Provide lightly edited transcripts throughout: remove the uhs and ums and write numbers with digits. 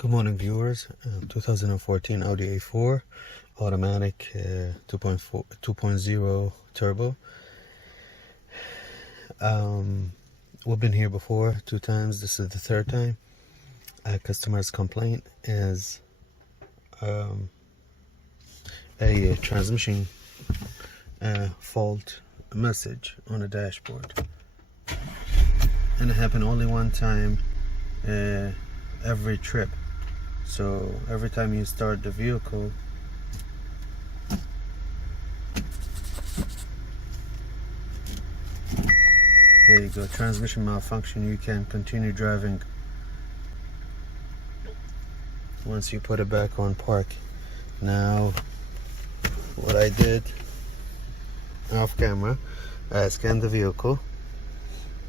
Good morning, viewers. 2014 Audi A4 automatic 2.0 turbo. We've been here before 2 times. This is the 3rd time. A customer's complaint is a transmission fault message on the dashboard, and it happened only one time every trip. So every time you start the vehicle, there you go, transmission malfunction. You can continue driving once you put it back on park. Now, what I did off camera, I scanned the vehicle,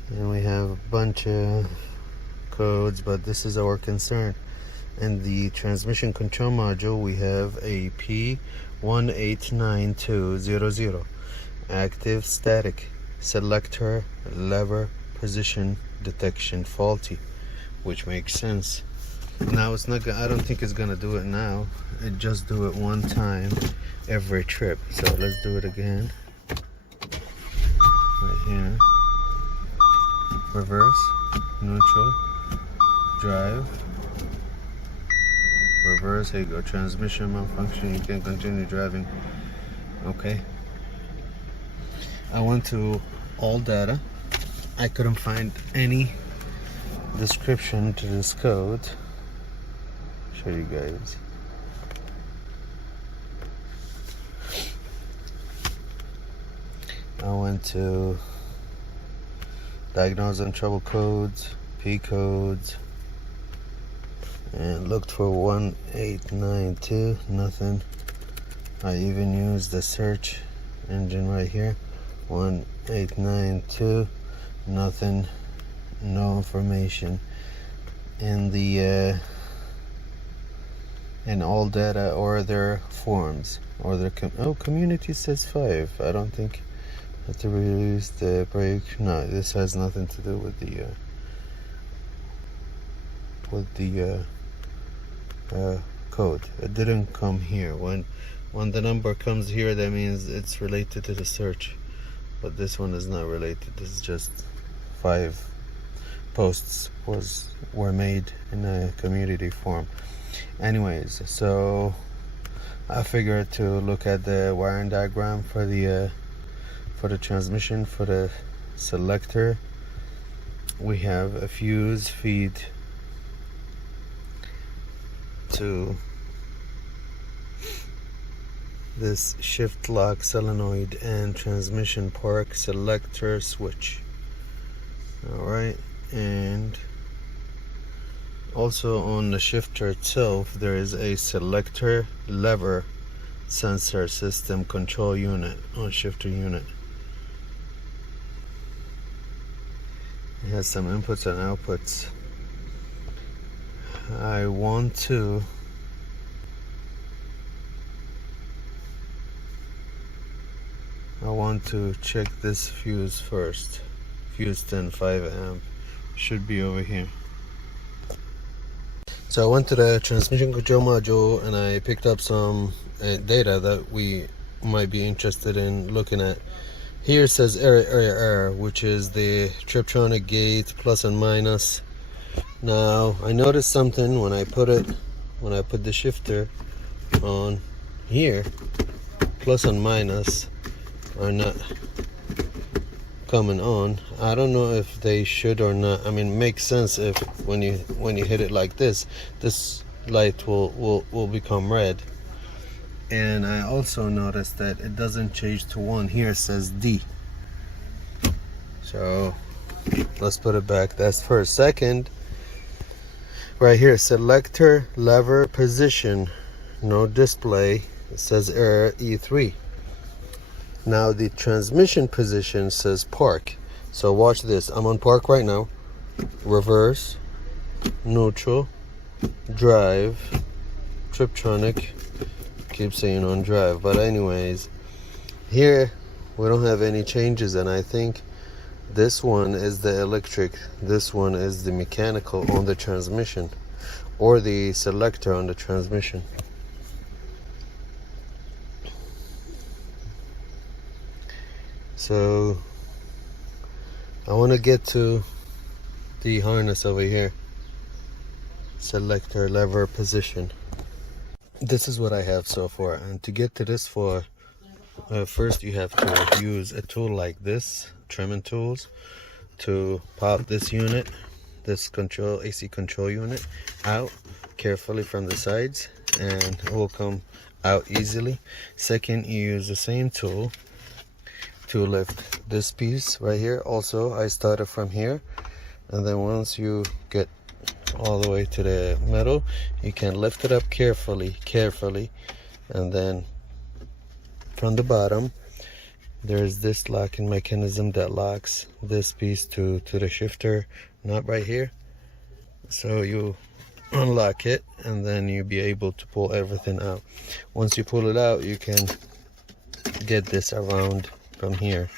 and we have a bunch of codes, but this is our concern. In the transmission control module, we have a P1892 active static selector lever position detection faulty, which makes sense. Now it's not I don't think it's gonna do it now. It just do it one time every trip. So let's do it again. Right here. Reverse, neutral, drive, reverse. Here you go, transmission malfunction. You can continue driving. Okay. I went to all data. I couldn't find any description to this code. Show you guys. I went to diagnose and trouble codes, P codes, and looked for 1892, nothing. I even used the search engine right here, 1892, nothing, no information. In the in all data or their forums or their community says 5. I don't think I have to release the brake. No, this has nothing to do with the code. It didn't come here. When the number comes here, that means it's related to the search, but this one is not related. This is just 5 posts were made in a community forum. Anyways, so I figured to look at the wiring diagram for the transmission, for the selector. We have a fuse feed to this shift lock solenoid and transmission park selector switch. Alright, and also on the shifter itself there is a selector lever sensor system control unit on shifter unit. It has some inputs and outputs. I want to check this fuse first. Fuse 10 5 amp should be over here. So I went to the transmission control module and I picked up some data that we might be interested in looking at. Here it says error, which is the Triptronic gate plus and minus. Now I noticed something when I put the shifter on here. Plus and minus are not coming on. I don't know if they should or not. I mean, it makes sense if when you hit it like this light will become red. And I also noticed that it doesn't change to 1. Here it says D. So let's put it back. That's first. Second, right here, selector lever position, no display. It says error E3. Now the transmission position says park. So watch this. I'm on park right now. Reverse, neutral, drive, Triptronic. Keep saying on drive, but anyways, here we don't have any changes, and I think This one is the electric, this one is the mechanical on the transmission. or the selector on the transmission. So I want to get to the harness over here, selector lever position. This is what I have so far, and to get to this far, first you have to use a tool like this, trimming tools, to pop this unit, this control AC control unit, out carefully from the sides, and it will come out easily. Second, you use the same tool to lift this piece right here. Also, I started from here, and then once you get all the way to the middle, you can lift it up carefully, and then from the bottom there's this locking mechanism that locks this piece to the shifter nut right here. So you unlock it, and then you'll be able to pull everything out. Once you pull it out, you can get this around from here.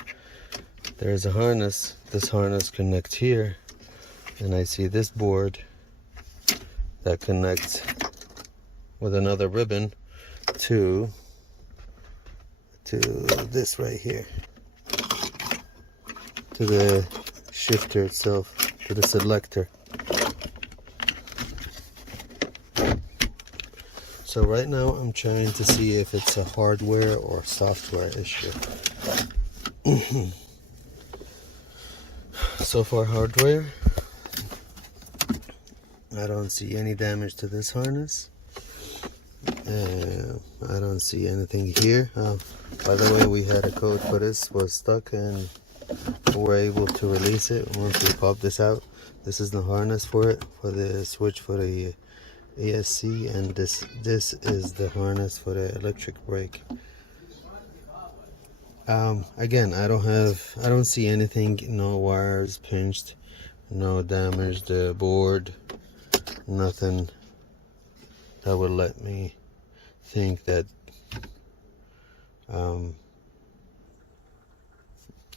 There's a harness. This harness connects here, and I see this board that connects with another ribbon to this right here, to the shifter itself, to the selector. So right now I'm trying to see if it's a hardware or software issue. So far hardware. I don't see any damage to this harness. I don't see anything here. By the way, we had a code for this, was stuck, and we were able to release it once we pop this out. This is the harness for it, for the switch for the ASC, and this is the harness for the electric brake. Again, I don't see anything, no wires pinched, no damage, the board, nothing that would let me think that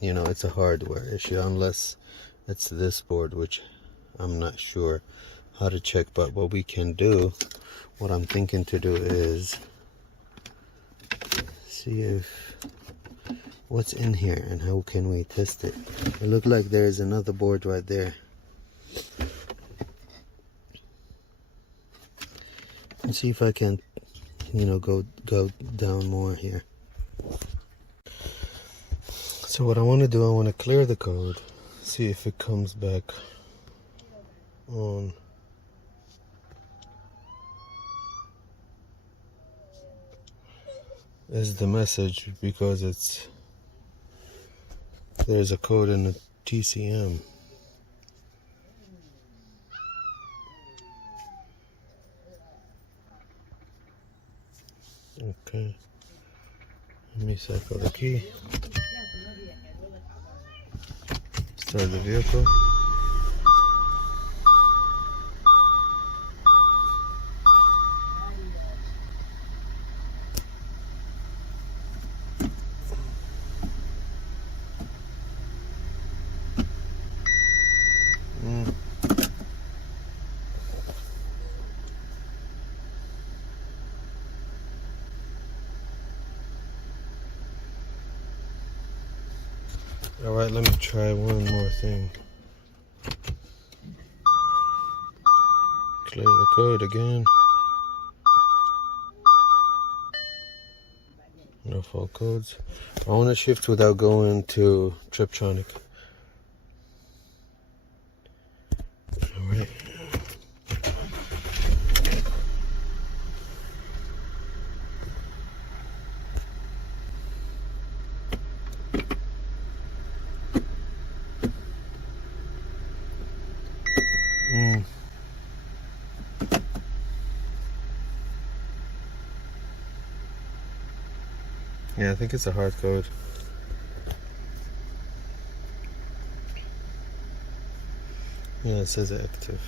you know, it's a hardware issue, unless it's this board, which I'm not sure how to check. But what we can do, what I'm thinking to do, is see if what's in here and how can we test it. It looked like there is another board right there. Let's see if I can, you know, go down more here. So what I want to do, I want to clear the code, see if it comes back on. Is the message, because there's a code in the TCM. Okay, let me cycle the key, start the vehicle. Alright, let me try one more thing. Clear the code again. No fault codes. I want to shift without going to Triptronic. Alright. Yeah, I think it's a hard code. Yeah, it says active.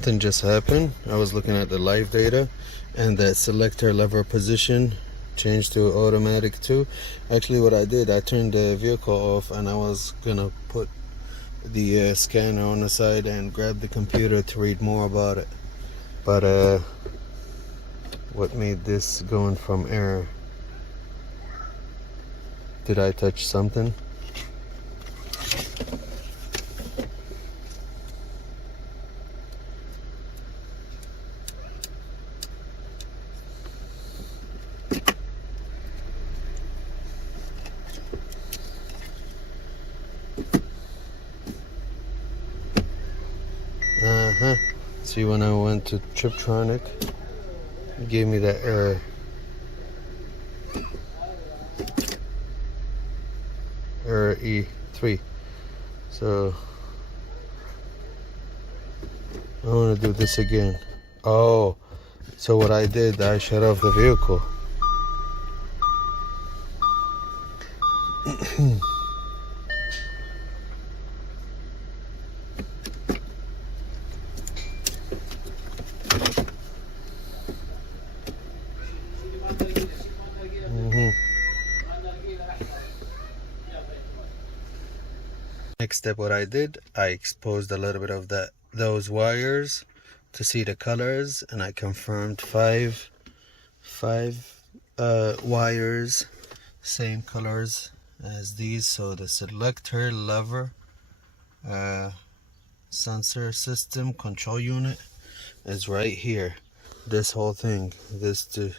Something just happened. I was looking at the live data and that selector lever position changed to automatic too. Actually what I did, I turned the vehicle off and I was gonna put the scanner on the side and grab the computer to read more about it. But what made this going from error? Did I touch something? See, when I went to Triptronic, it gave me that error. Error E3. So I want to do this again. Oh, so what I did, I shut off the vehicle. Next step, what I did, I exposed a little bit of those wires to see the colors, and I confirmed five wires, same colors as these. So the selector lever sensor system control unit is right here. This whole thing, these two.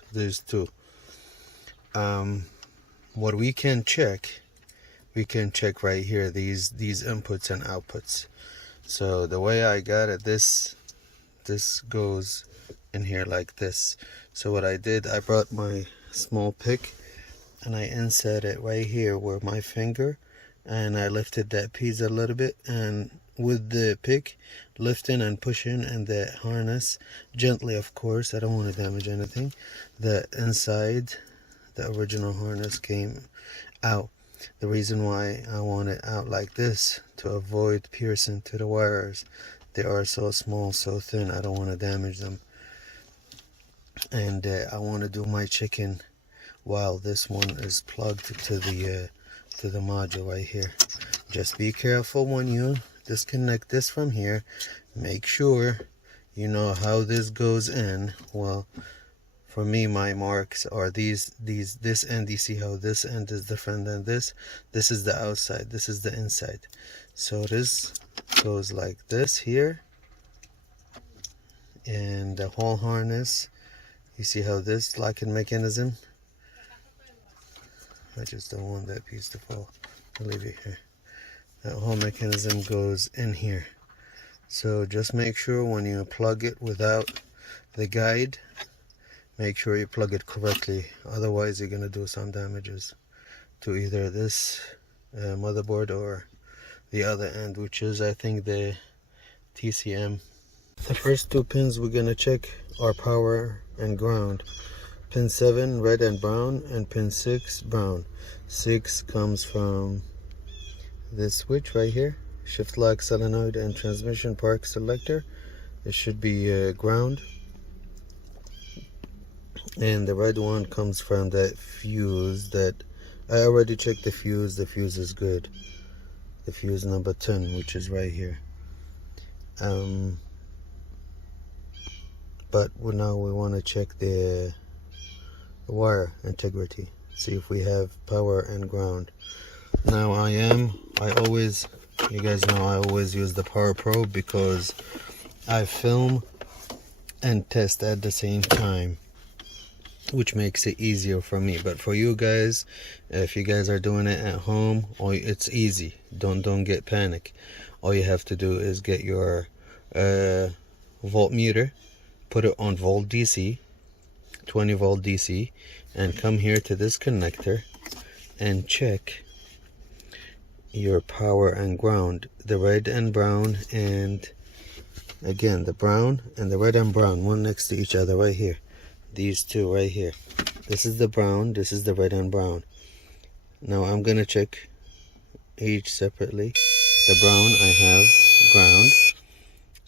What we can check right here, these inputs and outputs. So the way I got it, this goes in here like this. So what I did, I brought my small pick and I inset it right here where my finger, and I lifted that piece a little bit, and with the pick lifting and pushing and the harness gently, of course, I don't want to damage anything, the inside, the original harness came out. The reason why I want it out like this, to avoid piercing to the wires. They are so small, so thin, I don't want to damage them. And I want to do my checking while this one is plugged to the module right here. Just be careful when you disconnect this from here. Make sure you know how this goes in. Well, for me, my marks are this end. You see how this end is different than this. This is the outside, this is the inside. So this goes like this here, and the whole harness, you see how this locking mechanism, I just don't want that piece to fall. I'll leave it here. That whole mechanism goes in here. So just make sure when you plug it without the guide, make sure you plug it correctly, otherwise you're going to do some damages to either this motherboard or the other end, which is, I think, the TCM. The first two pins we're going to check are power and ground. Pin 7 red and brown, and pin 6 brown. 6 comes from this switch right here, shift lock solenoid and transmission park selector. It should be ground. And the red one comes from that fuse that I already checked. The fuse is good. The fuse number 10, which is right here. But now we want to check the wire integrity, see if we have power and ground. Now you guys know I always use the Power Probe because I film and test at the same time, which makes it easier for me. But for you guys, if you guys are doing it at home, it's easy. Don't get panic. All you have to do is get your voltmeter, put it on volt DC, 20 volt DC, and come here to this connector and check your power and ground, the red and brown, and again the brown and the red and brown, one next to each other right here. These two right here, this is the brown, this is the red and brown. Now I'm gonna check each separately. The brown, I have ground.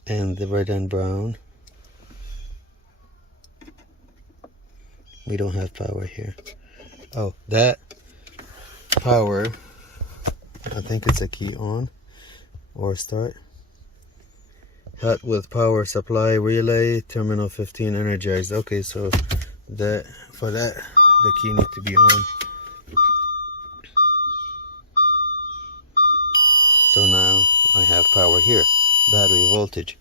and the red and brown. We don't have power here. Oh, that power, I think it's a key on or start. Hot with power supply relay terminal 15 energized. Okay, so that for that the key needs to be on. So now I have power here, battery voltage.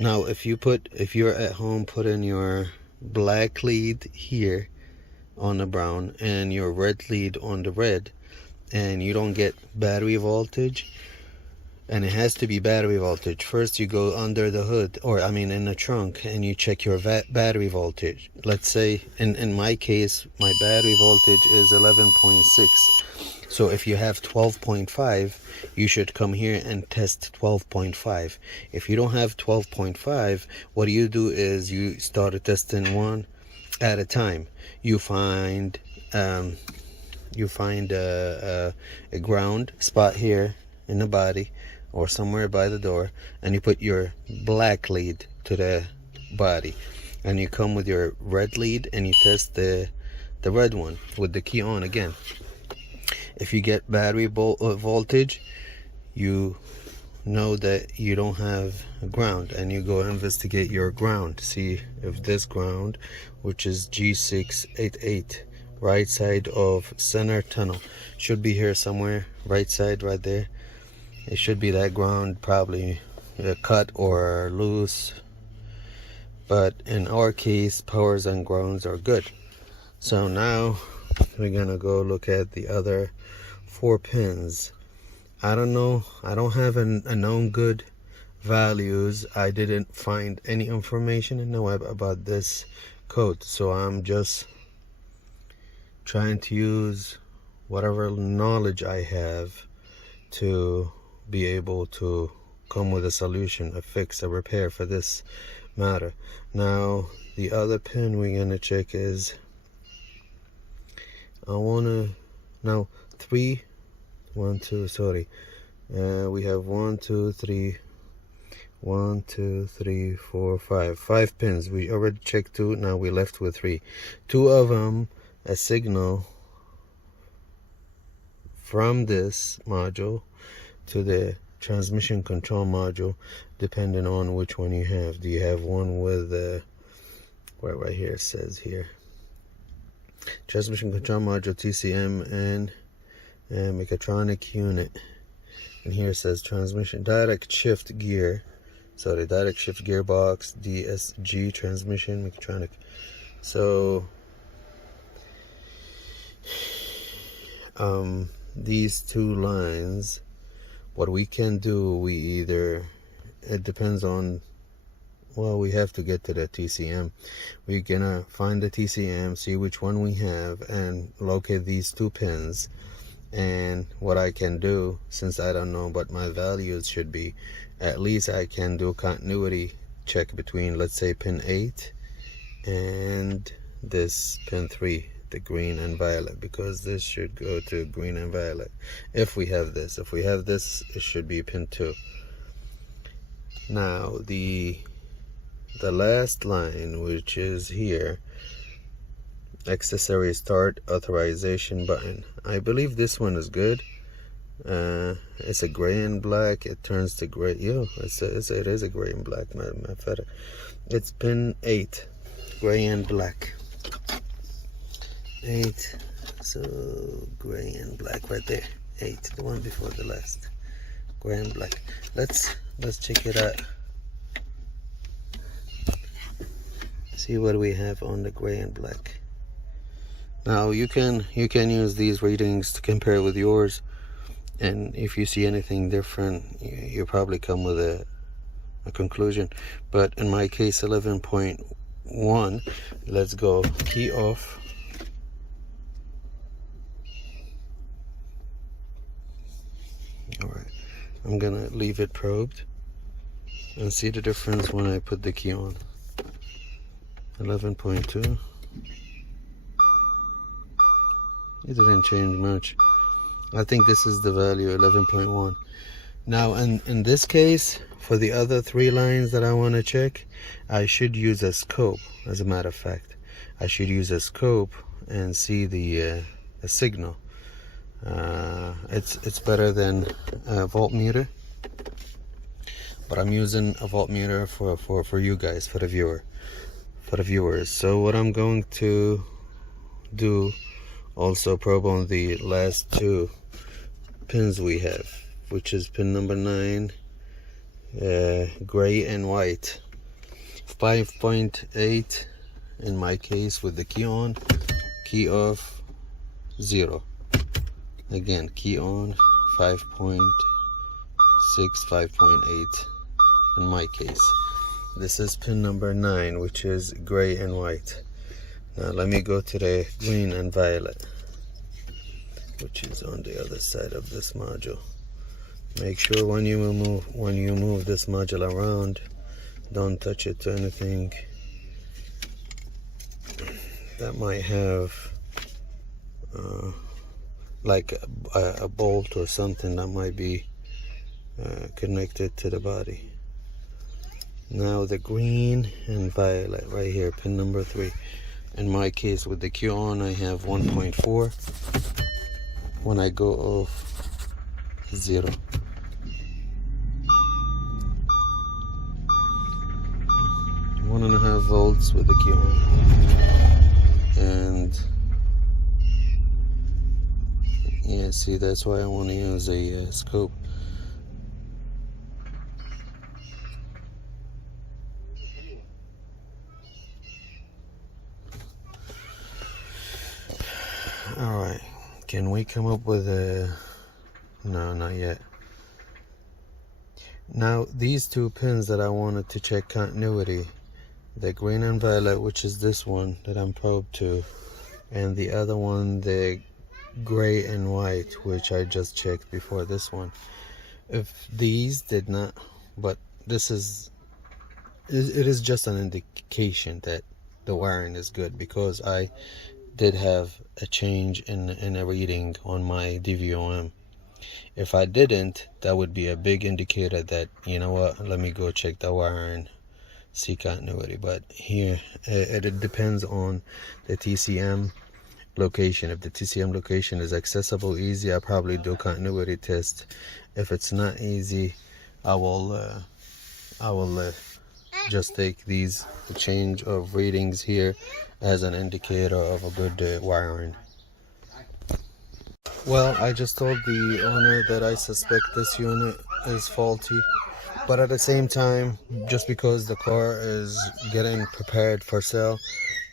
Now if you're at home, put in your black lead here on the brown and your red lead on the red, and you don't get battery voltage, and it has to be battery voltage. First you go under the hood, or I mean in the trunk, and you check your battery voltage. Let's say in my case my battery voltage is 11.6. So if you have 12.5, you should come here and test 12.5. If you don't have 12.5, what you do is you start testing one at a time. You find a ground spot here in the body or somewhere by the door, and you put your black lead to the body, and you come with your red lead and you test the red one with the key on again. If you get battery voltage, you know that you don't have ground, and you go investigate your ground. See if this ground, which is G688, right side of center tunnel, should be here somewhere, right side right there. It should be that ground, probably cut or loose, but in our case powers and grounds are good. So now we're gonna go look at the other 4 pins. I don't know, I don't have a known good values. I didn't find any information in the web about this code, so I'm just trying to use whatever knowledge I have to be able to come with a solution, a fix, a repair for this matter. Now the other pin we're gonna check is, I wanna now 3 1 2 sorry we have 1 2 3 1 2 3 4 5 pins. We already checked 2, now we left with 3. 2 of them a signal from this module to the transmission control module, depending on which one you have. Do you have one with right here it says here transmission control module TCM and mechatronic unit, and here it says transmission direct shift gear, so the direct shift gearbox, DSG transmission mechatronic. So these 2 lines, what we can do, we either, it depends on, well, we have to get to the TCM. We're gonna find the TCM, see which one we have, and locate these 2 pins. And what I can do, since I don't know what my values should be, at least I can do continuity check between, let's say, pin 8 and this pin 3, the green and violet, because this should go to green and violet if we have this. If we have this, it should be pin 2. Now the last line, which is here, accessory start authorization button, I believe this one is good. It's a gray and black, it turns to gray. It is a gray and black. It's pin 8, gray and black. 8, so gray and black right there. 8, the one before the last, gray and black. Let's check it out, see what we have on the gray and black. Now you can use these readings to compare with yours, and if you see anything different, you probably come with a conclusion. But in my case, 11.1, let's go key off. Alright, I'm gonna leave it probed and see the difference when I put the key on. 11.2. It didn't change much. I think this is the value, 11.1. Now in this case, for the other 3 lines that I want to check, I should use a scope. As a matter of fact, I should use a scope and see the signal. It's better than a voltmeter, but I'm using a voltmeter for you guys, for the viewers. So what I'm going to do, also probe on the last 2 pins we have, which is pin number 9, gray and white, 5.8 in my case with the key on, key off 0. Again, key on 5.6, 5.8 in my case. This is pin number 9, which is gray and white. Now let me go to the green and violet, which is on the other side of this module. Make sure when you move this module around, don't touch it to anything that might have like a bolt or something that might be connected to the body. Now the green and violet right here, pin number 3. In my case with the Q on, I have 1.4. When I go off, 0. One and a half volts with the Q on, and yeah, see, that's why I want to use a scope. All right, can we come up with a? No, not yet. Now these 2 pins that I wanted to check continuity, the green and violet, which is this one that I'm probed to, and the other one, the gray and white, which I just checked before this one. If these did not, but this is, it is just an indication that the wiring is good, because I did have a change in a reading on my DVOM. If I didn't, that would be a big indicator that, you know what, let me go check the wiring, see continuity. But here it depends on the TCM location. If the TCM location is accessible, easy, I probably do continuity test. If it's not easy, I will just take the change of readings here as an indicator of a good wiring. Well, I just told the owner that I suspect this unit is faulty, but at the same time, just because the car is getting prepared for sale,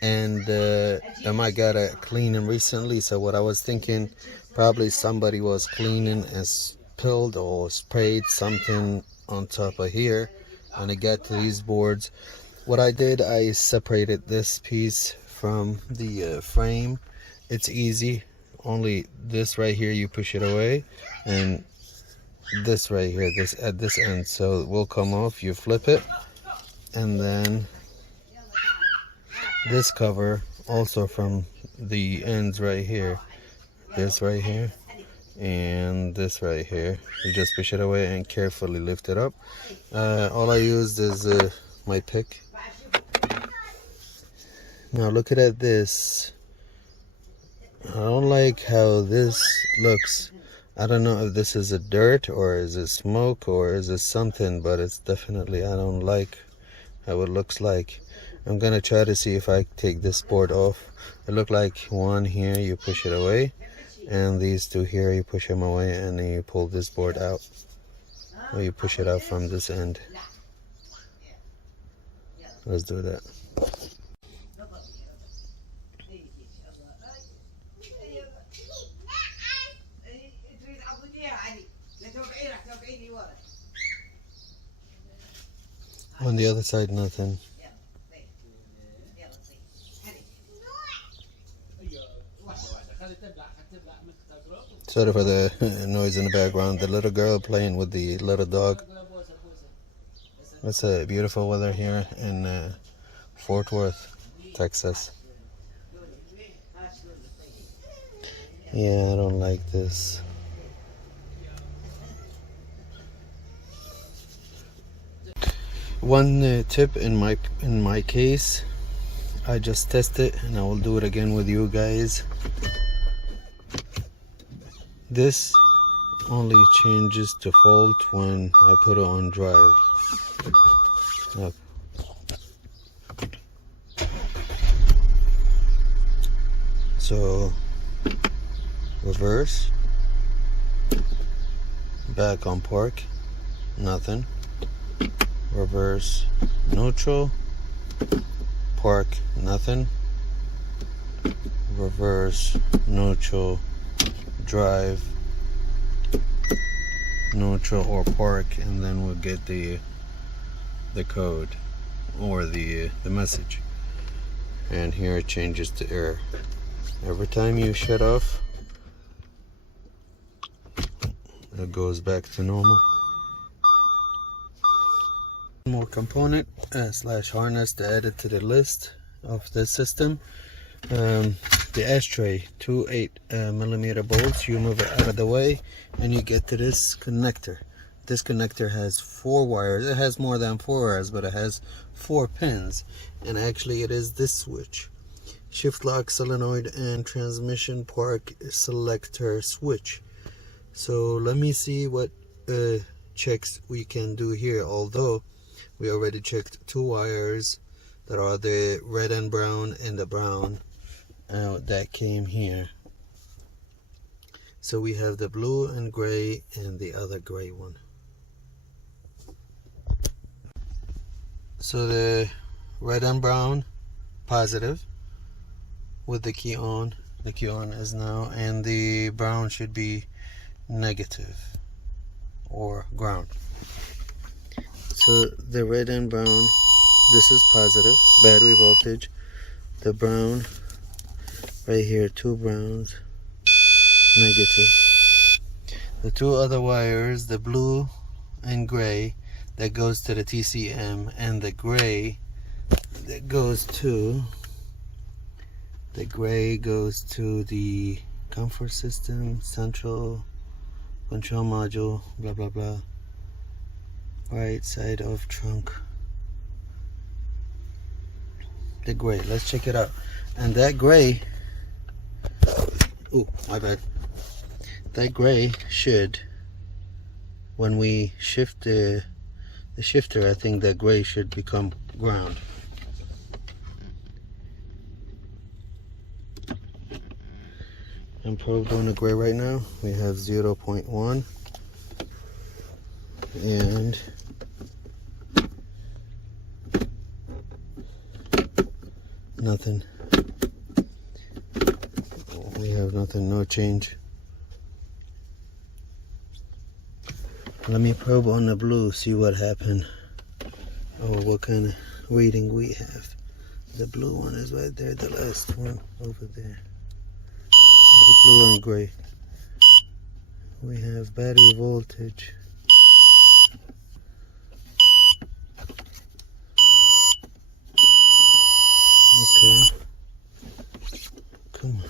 and I might got a cleaning recently, so what I was thinking, probably somebody was cleaning and spilled or sprayed something on top of here, and it got to these boards. What I did, I separated this piece from the frame. It's easy. Only this right here, you push it away, and this right here, this at this end, so it will come off. You flip it, and then this cover also from the ends right here, this right here and this right here, you just push it away and carefully lift it up. All I used is my pick. Now look at this. I don't like how this looks. I don't know if this is a dirt or is it smoke or is it something, but it's definitely, I don't like how it looks like. I'm gonna try to see if I take this board off. It looked like one here, you push it away, and these 2 here, you push them away, and then you pull this board out, or you push it out from this end. Let's do that. On the other side, nothing. Sorry for the noise in the background. The little girl playing with the little dog. It's a beautiful weather here in Fort Worth, Texas. Yeah, I don't like this. One tip in my case, I just test it, and I will do it again with you guys. This only changes to fault when I put it on drive. Look. So reverse, back on park, nothing. Reverse, neutral, park, nothing. Reverse, neutral, drive, neutral or park, and then we'll get the code or the message. And here it changes to error. Every time you shut off, it goes back to normal. More component slash harness to add it to the list of this system. The ashtray, 2 8mm bolts. You move it out of the way and you get to this connector. This connector has 4 wires. It has more than 4 wires, but it has 4 pins, and actually it is this switch: shift lock, solenoid, and transmission park selector switch. So let me see what checks we can do here, although we already checked 2 wires that are the red and brown, and the brown that came here. So we have the blue and gray and the other gray one. So the red and brown positive with the key on. The key on is now, and the brown should be negative or ground. So the red and brown, this is positive, battery voltage. The brown right here, 2 browns, negative. The 2 other wires, the blue and gray, that goes to the TCM, and the gray that goes to the comfort system, central control module, blah blah blah, right side of trunk. The gray, let's check it out. And that gray, oh my bad, that gray should, when we shift the shifter, I think that gray should become ground. I'm probed on the gray right now. We have 0.1 and nothing. We have nothing, no change. Let me probe on the blue, see what happened, or what kind of reading we have. The blue one is right there, the last one over there. The blue and gray. We have battery voltage. Okay. Come on.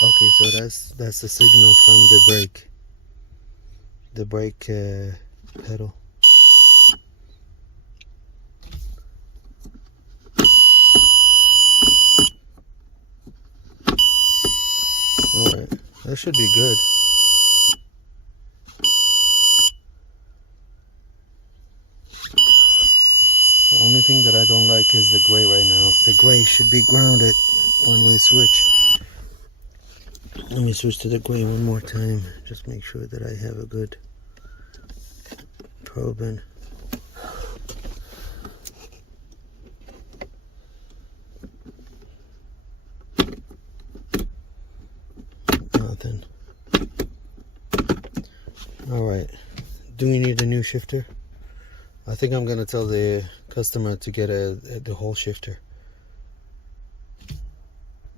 Okay, so that's the signal from the brake. The brake pedal. Alright, that should be good. The only thing that I don't like is the gray right now. The gray should be grounded when we switch. Let me switch to the gray one more time. Just make sure that I have a good probe in. Nothing. Alright. Do we need a new shifter? I think I'm going to tell the customer to get the whole shifter.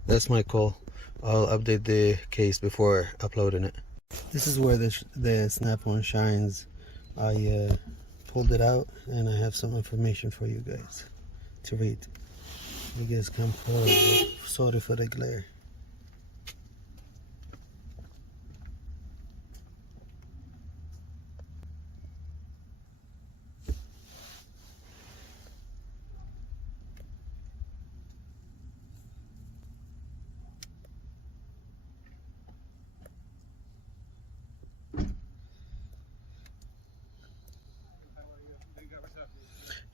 That's my call. I'll update the case before uploading it. This is where the snap-on shines. I pulled it out and I have some information for you guys to read. You guys come forward. Sorry for the glare.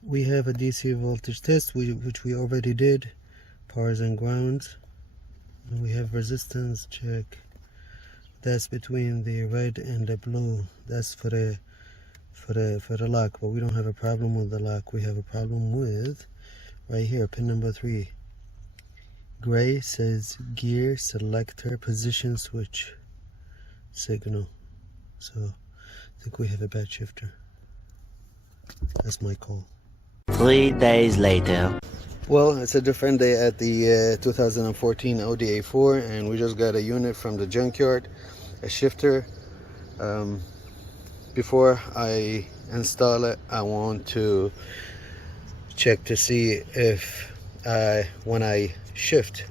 we have a DC voltage test which we already did, powers and grounds, and we have resistance check. That's between the red and the blue. That's for the lock, but we don't have a problem with the lock. We have a problem with right here, pin number 3. Gray says gear selector position switch signal. So I think we have a bad shifter. That's my call. 3 days later. Well, it's a different day at the 2014 Audi A4, and we just got a unit from the junkyard, a shifter. Before I install it, I want to check to see if when I shift,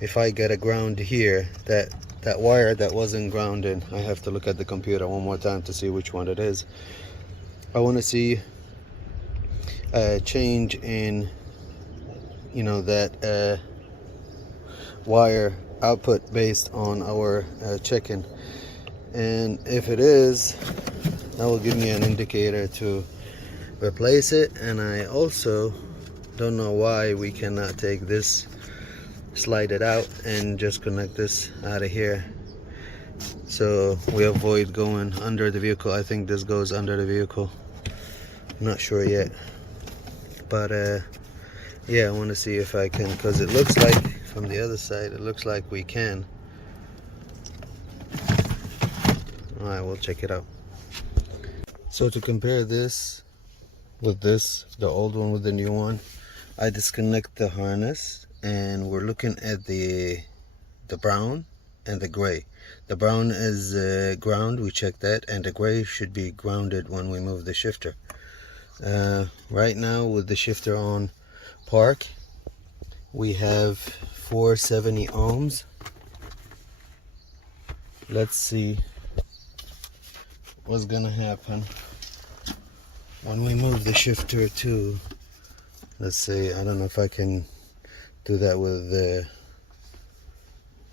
if I get a ground here, that wire that wasn't grounded, I have to look at the computer one more time to see which one it is. I want to see a change in, you know, that wire output based on our check-in, and if it is, that will give me an indicator to replace it. And I also don't know why we cannot take this, slide it out, and just connect this out of here, so we avoid going under the vehicle. I think this goes under the vehicle, I'm not sure yet, but yeah, I want to see if I can, because it looks like from the other side, it looks like we can. Alright, we'll check it out. So to compare this with this, the old one with the new one, I disconnect the harness, and we're looking at the brown and the gray. The brown is ground, we checked that, and the gray should be grounded when we move the shifter. Right now with the shifter on park, we have 470 ohms. Let's see what's gonna happen when we move the shifter to, let's say, I don't know if I can do that with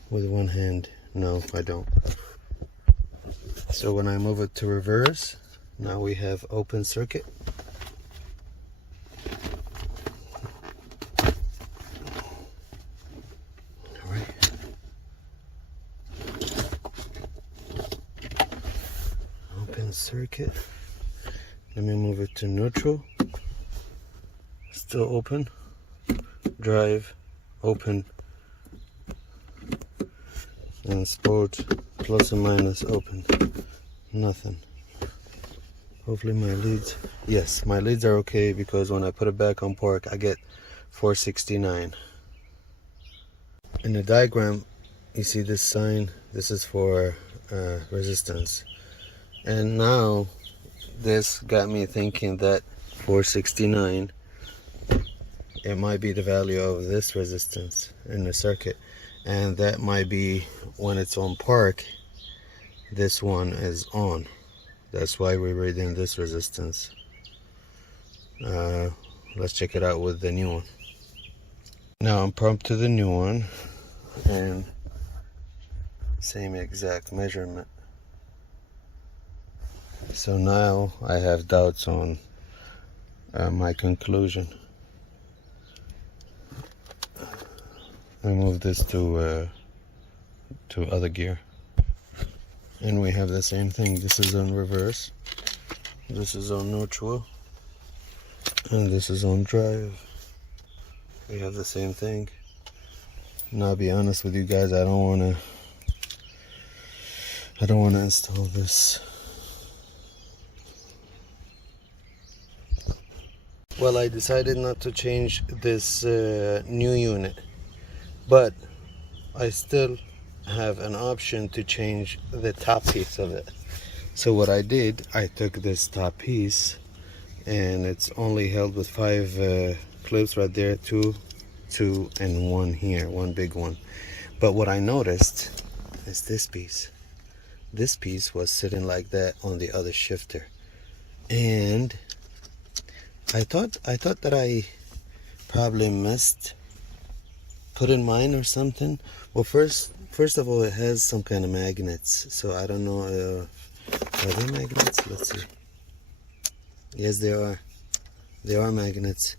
one hand. No, I don't. So when I move it to reverse, now we have open circuit. Alright. Open circuit. Let me move it to neutral. Still open. Drive, open. And sport, plus and minus, open. Nothing. Hopefully my leads, yes, my leads are okay, because when I put it back on park, I get 469. In the diagram, you see this sign. This is for resistance. And now this got me thinking that 469, it might be the value of this resistance in the circuit, and that might be when it's on park, this one is on. That's why we're reading this resistance. Let's check it out with the new one. Now I'm pumped to the new one, and same exact measurement. So now I have doubts on my conclusion. I move this to other gear, and we have the same thing. This is on reverse, this is on neutral, and this is on drive. We have the same thing. And I'll be honest with you guys, I don't want to install this. Well, I decided not to change this new unit, but I still have an option to change the top piece of it. So what I did, I took this top piece, and it's only held with 5 clips right there, 2, and 1 here, one big one. But what I noticed is this piece. This piece was sitting like that on the other shifter, and I thought that I probably missed putting mine or something. Well, first of all, it has some kind of magnets, so I don't know. Are they magnets? Let's see. Yes, they are. They are magnets.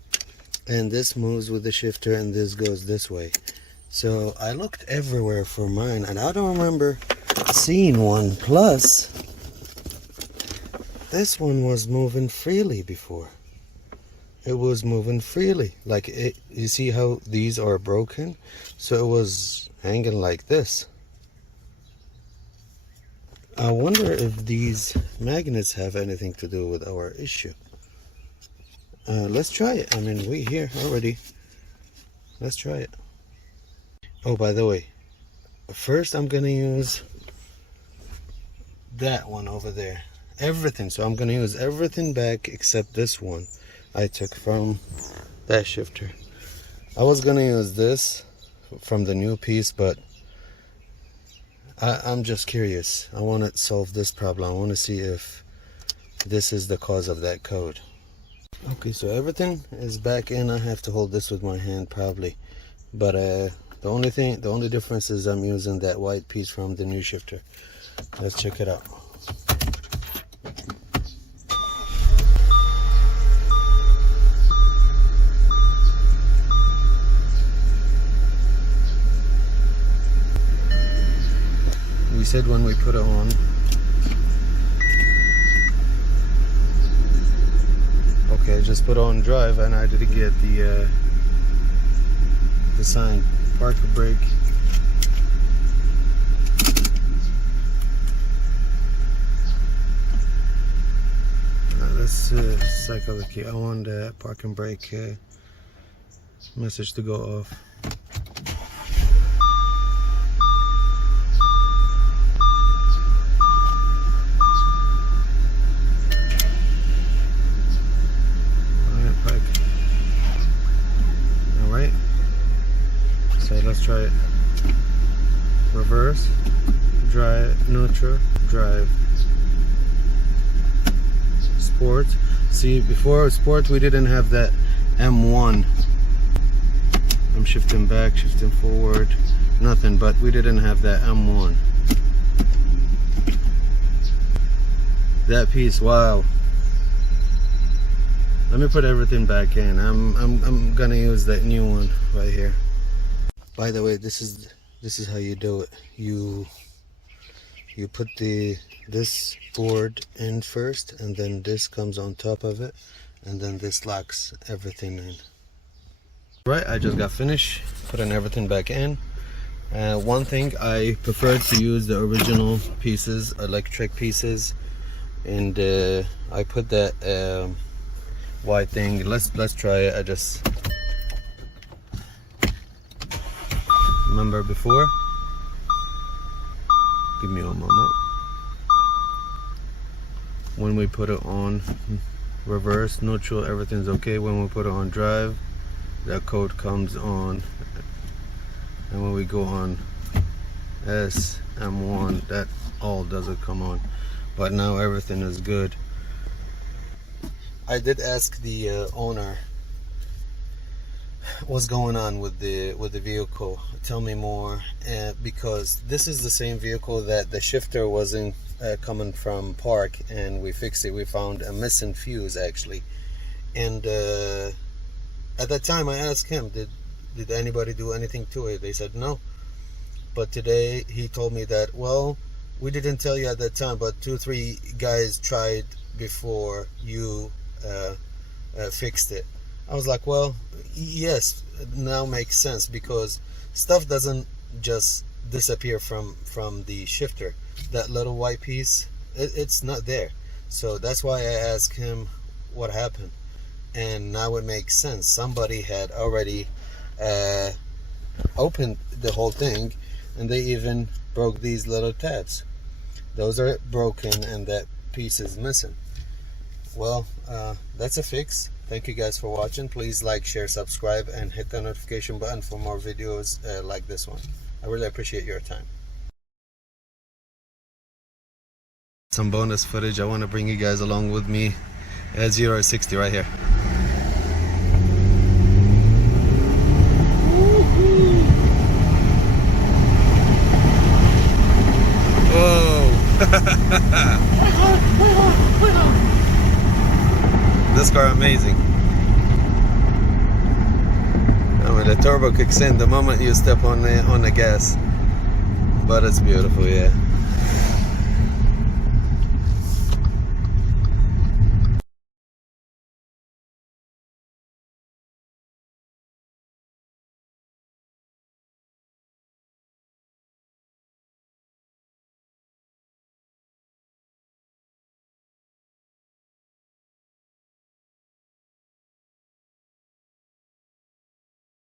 And this moves with the shifter and this goes this way. So I looked everywhere for mine and I don't remember seeing one. Plus, this one was moving freely before. It was moving freely. Like, you see how these are broken? So it was hanging like this. I wonder if these magnets have anything to do with our issue. Let's try it. I mean, we here already. Let's try it. Oh, by the way, first I'm gonna use that one over there. Everything. So I'm gonna use everything back except this one I took from that shifter. I was gonna use this from the new piece, but I'm just curious. I want to solve this problem. I want to see if this is the cause of that code. Okay, so everything is back in. I have to hold this with my hand probably, but the only difference is I'm using that white piece from the new shifter. Let's check it out. We said when we put it on, okay, just put on drive, and I didn't get the sign. Park or brake. Let's cycle the key. I want the park and brake message to go off. Let's try it. Reverse, drive, neutral, drive. Sport. See, before sport we didn't have that M1. I'm shifting back, shifting forward, nothing, but we didn't have that M1. That piece, wow. Let me put everything back in. I'm gonna use that new one right here. By the way, this is how you do it. You put this board in first, and then this comes on top of it, and then this locks everything in. Right, I just got finished putting everything back in. One thing, I prefer to use the original pieces, electric pieces, and I put that white thing. Let's try it. I just remember before. Give me one moment. When we put it on reverse, neutral, everything's okay. When we put it on drive, that code comes on, and when we go on S, M1, that all doesn't come on. But now everything is good. I did ask the owner what's going on with the vehicle. Tell me more, because this is the same vehicle that the shifter wasn't coming from park, and we fixed it. We found a missing fuse actually, and at that time I asked him, did anybody do anything to it? They said no. But today he told me that, well, we didn't tell you at that time, but 2-3 guys tried before you fixed it. I was like, well, yes, now makes sense, because stuff doesn't just disappear from the shifter. That little white piece, it's not there. So that's why I asked him what happened, and now it makes sense. Somebody had already opened the whole thing, and they even broke these little tabs. Those are broken, and that piece is missing. Well, that's a fix. Thank you guys for watching. Please like, share, subscribe, and hit the notification button for more videos like this one. I really appreciate your time. Some bonus footage. I want to bring you guys along with me at 0 to 60 right here. Whoa! This car amazing. turbo kicks in the moment you step on the gas. But it's beautiful, yeah.